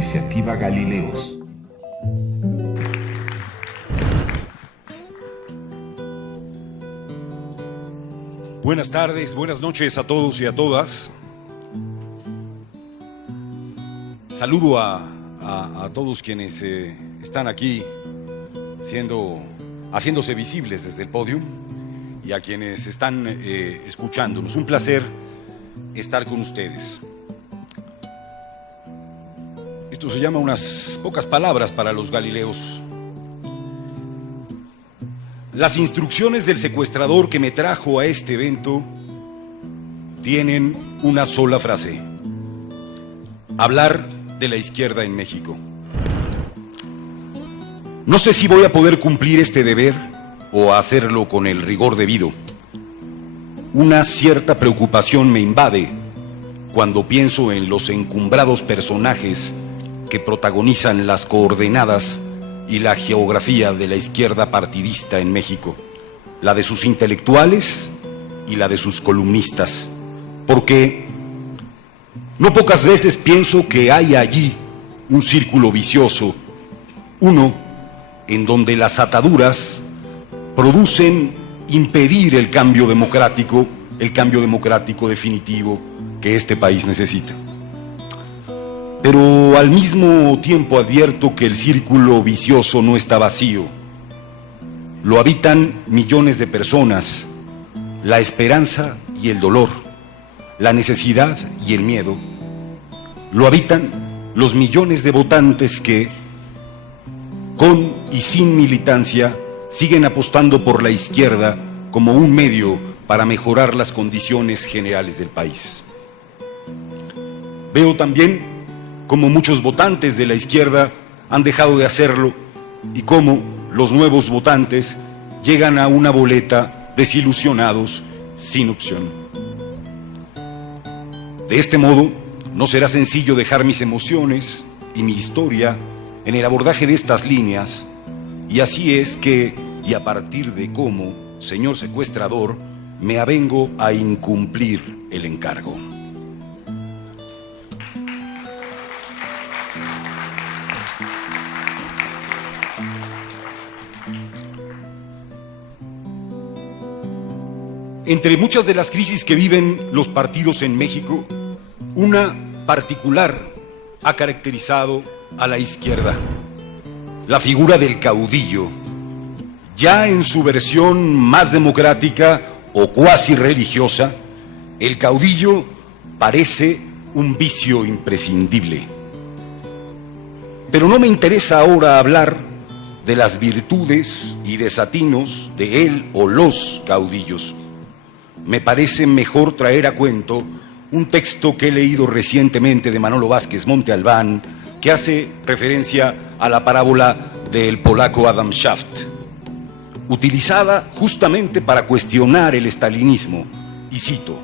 Iniciativa Galileos. Buenas tardes, buenas noches a todos y a todas. Saludo a todos quienes están aquí haciéndose visibles desde el podio y a quienes están escuchándonos. Un placer estar con ustedes. Esto se llama unas pocas palabras para los Galileos. Las instrucciones del secuestrador que me trajo a este evento tienen una sola frase: hablar de la izquierda en México. No sé si voy a poder cumplir este deber o hacerlo con el rigor debido. Una cierta preocupación me invade cuando pienso en los encumbrados personajes que protagonizan las coordenadas y la geografía de la izquierda partidista en México, la de sus intelectuales y la de sus columnistas, porque no pocas veces pienso que hay allí un círculo vicioso, uno en donde las ataduras producen impedir el cambio democrático definitivo que este país necesita. Pero al mismo tiempo advierto que el círculo vicioso no está vacío. Lo habitan millones de personas, la esperanza y el dolor, la necesidad y el miedo. Lo habitan los millones de votantes que, con y sin militancia, siguen apostando por la izquierda como un medio para mejorar las condiciones generales del país. Veo también cómo muchos votantes de la izquierda han dejado de hacerlo y cómo los nuevos votantes llegan a una boleta desilusionados, sin opción. De este modo, no será sencillo dejar mis emociones y mi historia en el abordaje de estas líneas, y así es que, y a partir de cómo, señor secuestrador, me avengo a incumplir el encargo. Entre muchas de las crisis que viven los partidos en México, una particular ha caracterizado a la izquierda: la figura del caudillo. Ya en su versión más democrática o cuasi religiosa, el caudillo parece un vicio imprescindible. Pero no me interesa ahora hablar de las virtudes y desatinos de él o los caudillos. Me parece mejor traer a cuento un texto que he leído recientemente de Manolo Vázquez Montalbán, que hace referencia a la parábola del polaco Adam Shaft, utilizada justamente para cuestionar el estalinismo. Y cito: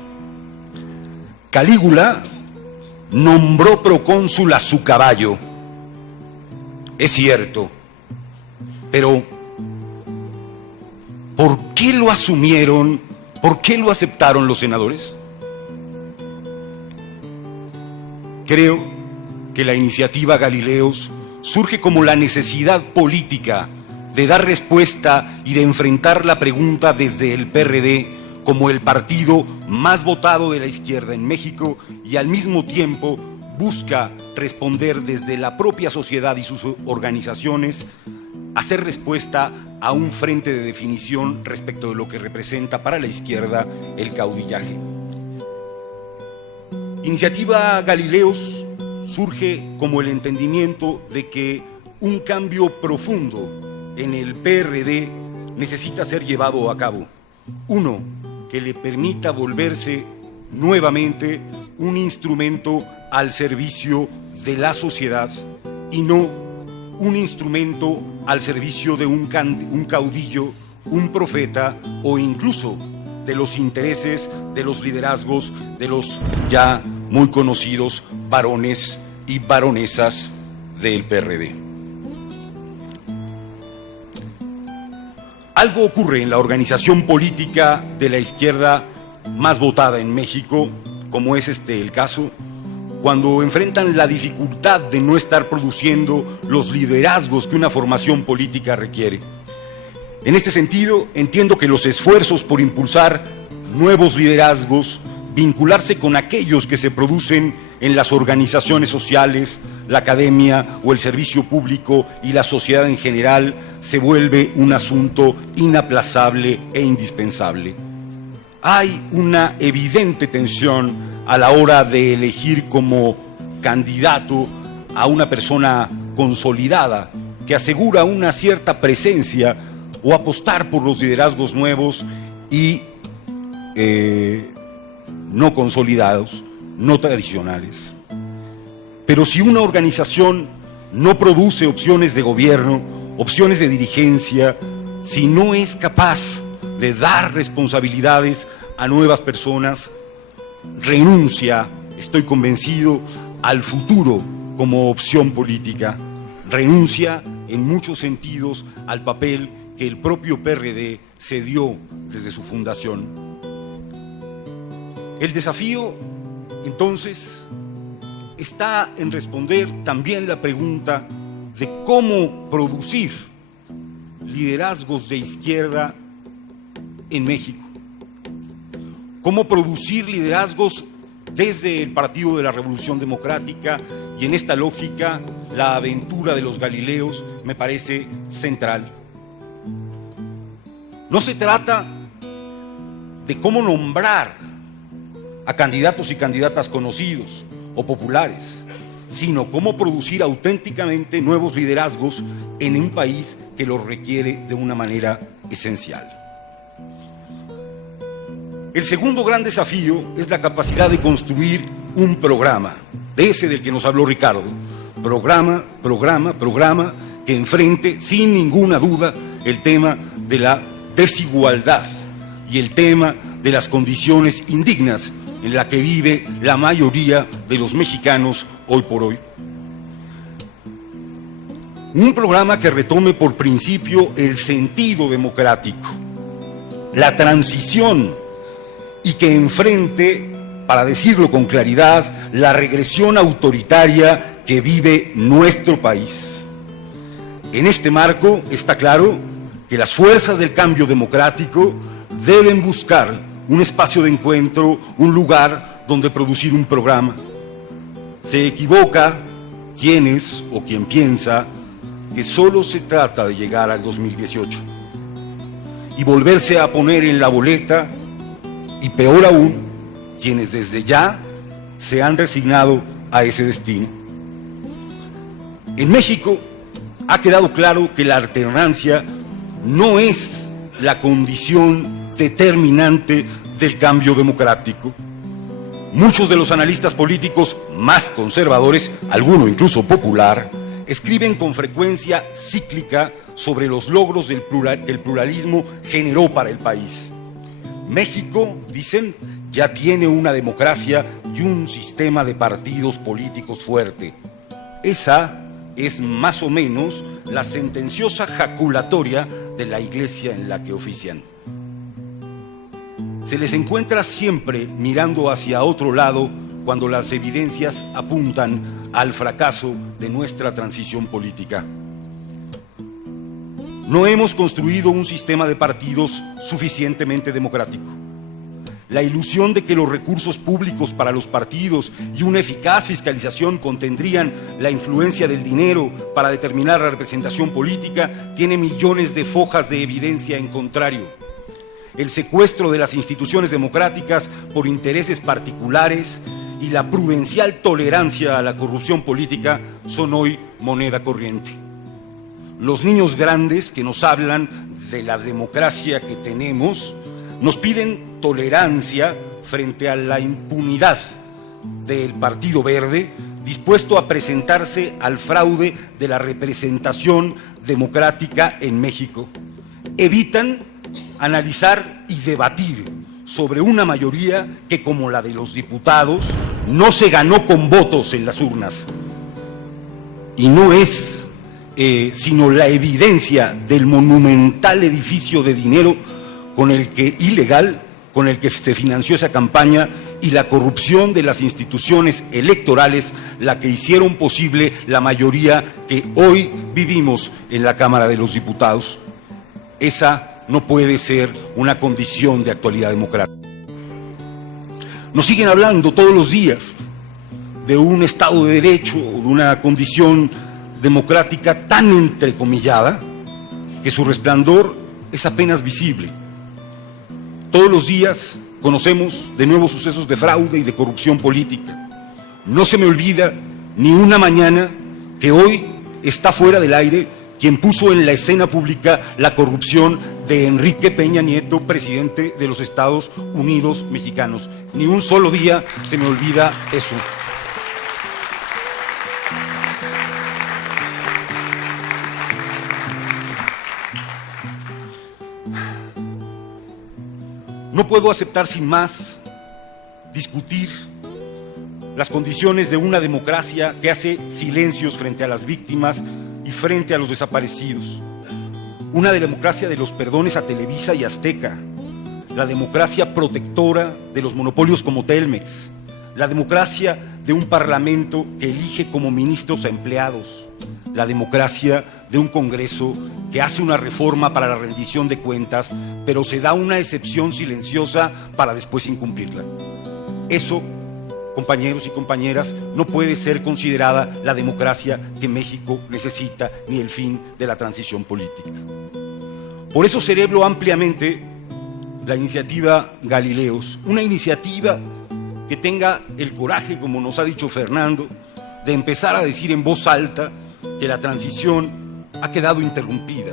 Calígula nombró procónsul a su caballo. Es cierto, pero ¿por qué lo asumieron? ¿Por qué lo aceptaron los senadores? Creo que la iniciativa Galileos surge como la necesidad política de dar respuesta y de enfrentar la pregunta desde el PRD como el partido más votado de la izquierda en México, y al mismo tiempo busca responder desde la propia sociedad y sus organizaciones, hacer respuesta a un frente de definición respecto de lo que representa para la izquierda el caudillaje. Iniciativa Galileos surge como el entendimiento de que un cambio profundo en el PRD necesita ser llevado a cabo. Uno que le permita volverse nuevamente un instrumento al servicio de la sociedad y no un instrumento al servicio de un caudillo, un profeta o incluso de los intereses de los liderazgos de los ya muy conocidos varones y baronesas del PRD. Algo ocurre en la organización política de la izquierda más votada en México, como es el caso, cuando enfrentan la dificultad de no estar produciendo los liderazgos que una formación política requiere. En este sentido, entiendo que los esfuerzos por impulsar nuevos liderazgos, vincularse con aquellos que se producen en las organizaciones sociales, la academia o el servicio público y la sociedad en general, se vuelve un asunto inaplazable e indispensable. Hay una evidente tensión a la hora de elegir como candidato a una persona consolidada que asegura una cierta presencia, o apostar por los liderazgos nuevos y no consolidados, no tradicionales. Pero si una organización no produce opciones de gobierno, opciones de dirigencia, si no es capaz de dar responsabilidades a nuevas personas, renuncia, estoy convencido, al futuro como opción política, renuncia en muchos sentidos al papel que el propio PRD se dio desde su fundación. El desafío, entonces, está en responder también la pregunta de cómo producir liderazgos de izquierda en México. Cómo producir liderazgos desde el Partido de la Revolución Democrática, y en esta lógica la aventura de los Galileos me parece central. No se trata de cómo nombrar a candidatos y candidatas conocidos o populares, sino cómo producir auténticamente nuevos liderazgos en un país que los requiere de una manera esencial. El segundo gran desafío es la capacidad de construir un programa, de ese del que nos habló Ricardo, programa que enfrente sin ninguna duda el tema de la desigualdad y el tema de las condiciones indignas en la que vive la mayoría de los mexicanos hoy por hoy. Un programa que retome por principio el sentido democrático, la transición, y que enfrente, para decirlo con claridad, la regresión autoritaria que vive nuestro país. En este marco está claro que las fuerzas del cambio democrático deben buscar un espacio de encuentro, un lugar donde producir un programa. Se equivoca quien piensa que solo se trata de llegar al 2018 y volverse a poner en la boleta, y peor aún, quienes desde ya se han resignado a ese destino. En México ha quedado claro que la alternancia no es la condición determinante del cambio democrático. Muchos de los analistas políticos más conservadores, alguno incluso popular, escriben con frecuencia cíclica sobre los logros que el pluralismo generó para el país. México, dicen, ya tiene una democracia y un sistema de partidos políticos fuerte. Esa es más o menos la sentenciosa jaculatoria de la iglesia en la que ofician. Se les encuentra siempre mirando hacia otro lado cuando las evidencias apuntan al fracaso de nuestra transición política. No hemos construido un sistema de partidos suficientemente democrático. La ilusión de que los recursos públicos para los partidos y una eficaz fiscalización contendrían la influencia del dinero para determinar la representación política tiene millones de fojas de evidencia en contrario. El secuestro de las instituciones democráticas por intereses particulares y la prudencial tolerancia a la corrupción política son hoy moneda corriente. Los niños grandes que nos hablan de la democracia que tenemos nos piden tolerancia frente a la impunidad del Partido Verde, dispuesto a presentarse al fraude de la representación democrática en México. Evitan analizar y debatir sobre una mayoría que, como la de los diputados, no se ganó con votos en las urnas. Y no es sino la evidencia del monumental edificio de dinero ilegal con el que se financió esa campaña y la corrupción de las instituciones electorales la que hicieron posible la mayoría que hoy vivimos en la Cámara de los Diputados. Esa no puede ser una condición de actualidad democrática. Nos siguen hablando todos los días de un Estado de Derecho o de una condición democrática tan entrecomillada que su resplandor es apenas visible. Todos los días conocemos de nuevos sucesos de fraude y de corrupción política. No se me olvida ni una mañana que hoy está fuera del aire quien puso en la escena pública la corrupción de Enrique Peña Nieto, presidente de los Estados Unidos mexicanos. Ni un solo día se me olvida eso. No puedo aceptar sin más discutir las condiciones de una democracia que hace silencios frente a las víctimas y frente a los desaparecidos. Una democracia de los perdones a Televisa y Azteca, la democracia protectora de los monopolios como Telmex, la democracia de un parlamento que elige como ministros a empleados, la democracia de un Congreso que hace una reforma para la rendición de cuentas, pero se da una excepción silenciosa para después incumplirla. Eso, compañeros y compañeras, no puede ser considerada la democracia que México necesita ni el fin de la transición política. Por eso celebro ampliamente la iniciativa Galileos, una iniciativa que tenga el coraje, como nos ha dicho Fernando, de empezar a decir en voz alta que la transición ha quedado interrumpida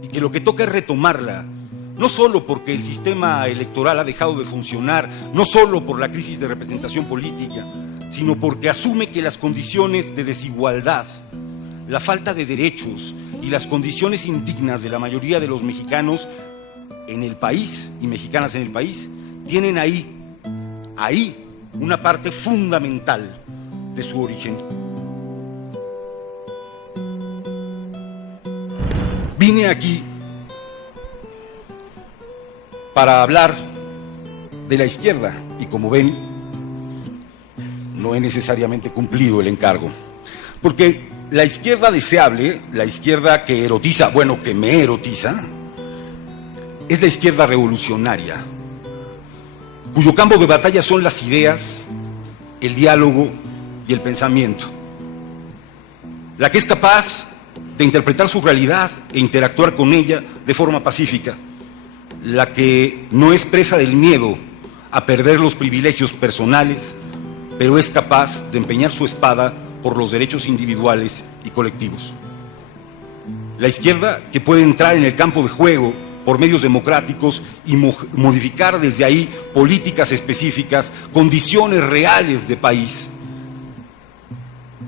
y que lo que toca es retomarla, no solo porque el sistema electoral ha dejado de funcionar, no solo por la crisis de representación política, sino porque asume que las condiciones de desigualdad, la falta de derechos y las condiciones indignas de la mayoría de los mexicanos en el país y mexicanas en el país tienen ahí una parte fundamental de su origen. Vine aquí para hablar de la izquierda y, como ven, no he necesariamente cumplido el encargo, porque la izquierda deseable, la izquierda que erotiza, bueno, que me erotiza, es la izquierda revolucionaria, cuyo campo de batalla son las ideas, el diálogo y el pensamiento, la que es capaz de interpretar su realidad e interactuar con ella de forma pacífica, la que no es presa del miedo a perder los privilegios personales, pero es capaz de empeñar su espada por los derechos individuales y colectivos. La izquierda que puede entrar en el campo de juego por medios democráticos y modificar desde ahí políticas específicas, condiciones reales de país.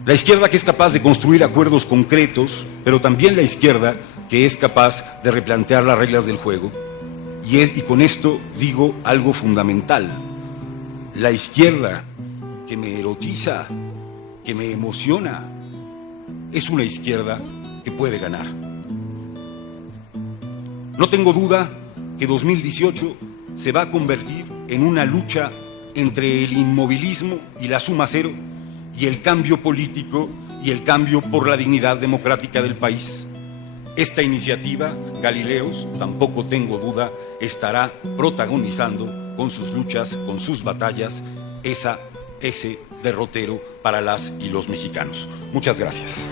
La izquierda que es capaz de construir acuerdos concretos, pero también la izquierda que es capaz de replantear las reglas del juego. Y con esto digo algo fundamental. La izquierda que me erotiza, que me emociona, es una izquierda que puede ganar. No tengo duda que 2018 se va a convertir en una lucha entre el inmovilismo y la suma cero y el cambio político y el cambio por la dignidad democrática del país. Esta iniciativa, Galileos, tampoco tengo duda, estará protagonizando con sus luchas, con sus batallas, ese derrotero para las y los mexicanos. Muchas gracias.